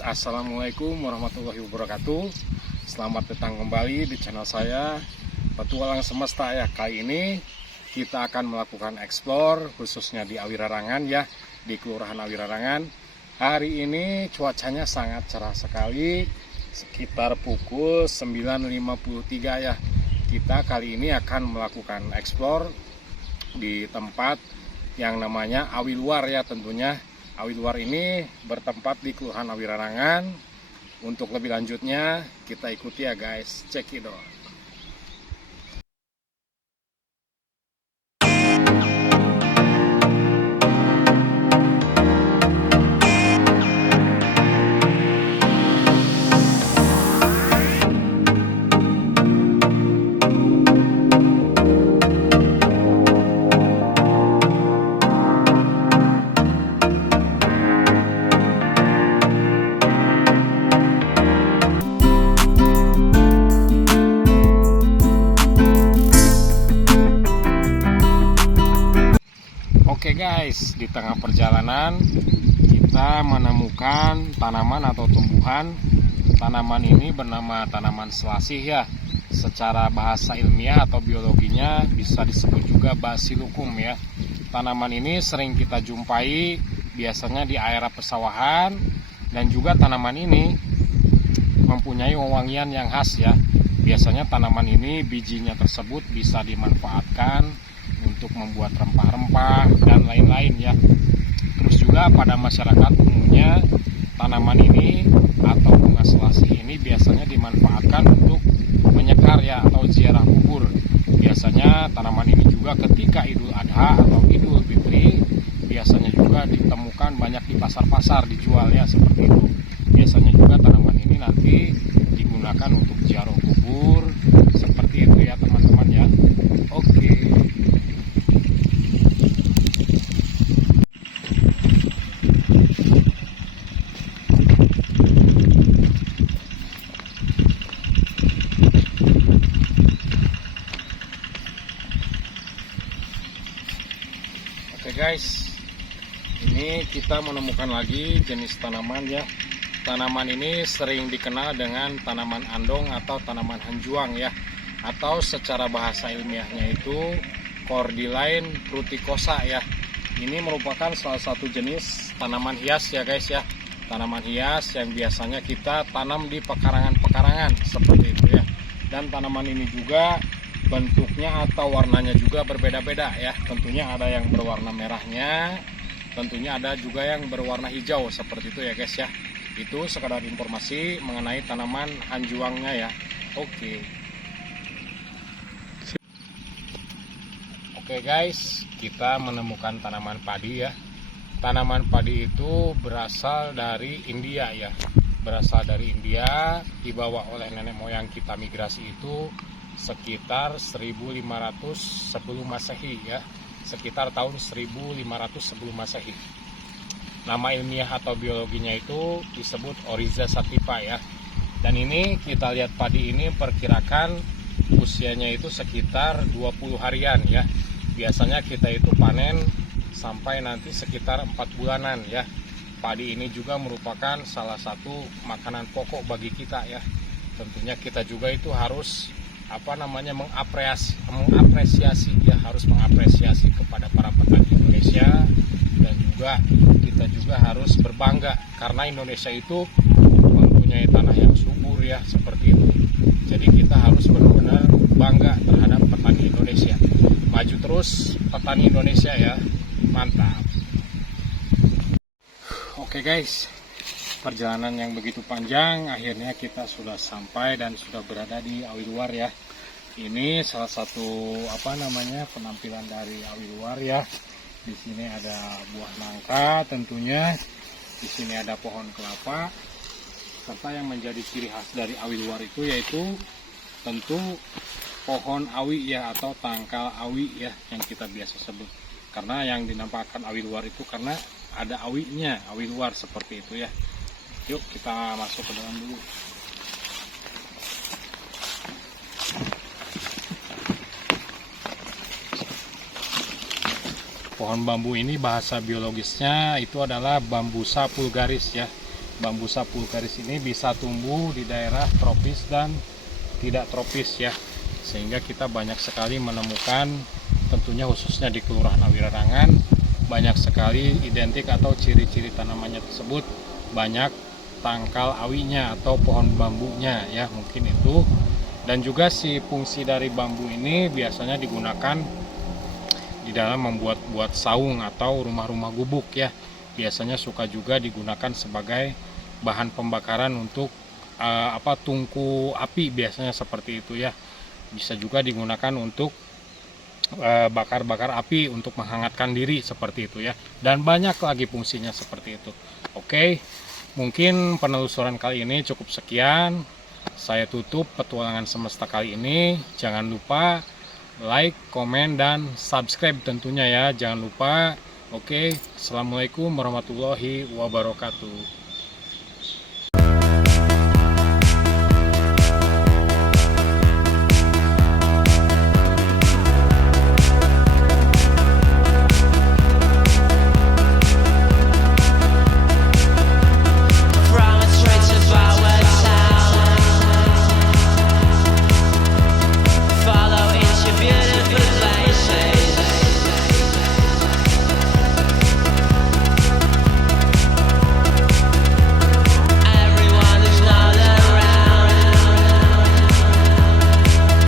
guys, assalamualaikum warahmatullahi wabarakatuh. Selamat datang kembali di channel saya, Petualang Semesta ya. Kali ini kita akan melakukan explore khususnya di Awirarangan ya, di Kelurahan Awirarangan. Hari ini cuacanya sangat cerah sekali, sekitar pukul 9.53 ya. Kita kali ini akan melakukan explore di tempat yang namanya Awi Luar ya tentunya. Awi Luar ini bertempat di Kelurahan Awirarangan. Untuk lebih lanjutnya kita ikuti ya guys, check it out. Oke guys, di tengah perjalanan kita menemukan tanaman atau tumbuhan. Tanaman ini bernama tanaman selasih ya. Secara bahasa ilmiah atau biologinya bisa disebut juga basilicum ya. Tanaman ini sering kita jumpai biasanya di area pesawahan, dan juga tanaman ini mempunyai wewangian yang khas ya. Biasanya tanaman ini bijinya tersebut bisa dimanfaatkan untuk membuat rempah-rempah dan lain-lain ya. Terus juga pada masyarakat umumnya tanaman ini atau bunga selasih ini biasanya dimanfaatkan untuk menyekar ya, atau ziarah kubur. Biasanya tanaman ini juga ketika Idul Adha atau Idul Fitri biasanya juga ditemukan banyak di pasar-pasar dijual ya, seperti itu. Biasanya juga tanaman ini nanti digunakan untuk ziarah kubur, seperti itu ya teman-teman ya. Oke. Oke guys, ini kita menemukan lagi jenis tanaman ya. Tanaman ini sering dikenal dengan tanaman andong atau tanaman hanjuang ya, atau secara bahasa ilmiahnya itu Cordyline fruticosa ya. Ini merupakan salah satu jenis tanaman hias ya guys ya. Tanaman hias yang biasanya kita tanam di pekarangan-pekarangan seperti itu ya. Dan tanaman ini juga bentuknya atau warnanya juga berbeda-beda ya. Tentunya ada yang berwarna merahnya, tentunya ada juga yang berwarna hijau seperti itu ya guys ya. Itu sekadar informasi mengenai tanaman hanjuangnya ya. Oke guys, kita menemukan tanaman padi ya. Tanaman padi itu berasal dari India ya. Berasal dari India, dibawa oleh nenek moyang kita migrasi itu sekitar 1500 sebelum Masehi ya, sekitar tahun 1500 sebelum Masehi. Nama ilmiah atau biologinya itu disebut Oryza sativa ya. Dan ini kita lihat padi ini perkirakan usianya itu sekitar 20 harian ya. Biasanya kita itu panen sampai nanti sekitar 4 bulanan ya. Padi ini juga merupakan salah satu makanan pokok bagi kita ya. Tentunya kita juga itu harus mengapresiasi ya, harus mengapresiasi kepada para petani Indonesia, dan juga kita juga harus berbangga karena Indonesia itu mempunyai tanah yang subur ya, seperti itu. Jadi kita harus benar-benar bangga terhadap petani Indonesia. Maju terus petani Indonesia ya, mantap. Oke guys, perjalanan yang begitu panjang, akhirnya kita sudah sampai dan sudah berada di Awi Luar ya. Ini salah satu penampilan dari Awi Luar ya. Di sini ada buah nangka tentunya. Di sini ada pohon kelapa. Serta yang menjadi ciri khas dari Awi Luar itu yaitu tentu pohon awi ya, atau tangkal awi ya yang kita biasa sebut. Karena yang dinampakkan Awi Luar itu karena ada awinya, Awi Luar seperti itu ya. Yuk kita masuk ke dalam dulu. Pohon bambu ini bahasa biologisnya itu adalah Bambusa vulgaris ya. bambu sapulgaris ini bisa tumbuh di daerah tropis dan tidak tropis ya, sehingga kita banyak sekali menemukan, tentunya khususnya di Kelurahan Awirarangan, banyak sekali identik atau ciri-ciri tanamannya tersebut banyak tangkal awinya atau pohon bambunya ya, mungkin itu. Dan juga si fungsi dari bambu ini biasanya digunakan di dalam membuat saung atau rumah-rumah gubuk ya. Biasanya suka juga digunakan sebagai bahan pembakaran untuk tungku api, biasanya seperti itu ya. Bisa juga digunakan untuk bakar-bakar api untuk menghangatkan diri seperti itu ya. Dan banyak lagi fungsinya seperti itu. Oke, mungkin penelusuran kali ini cukup sekian. Saya tutup petualangan semesta kali ini. Jangan lupa like, komen, dan subscribe tentunya ya. Jangan lupa. Oke, assalamualaikum warahmatullahi wabarakatuh.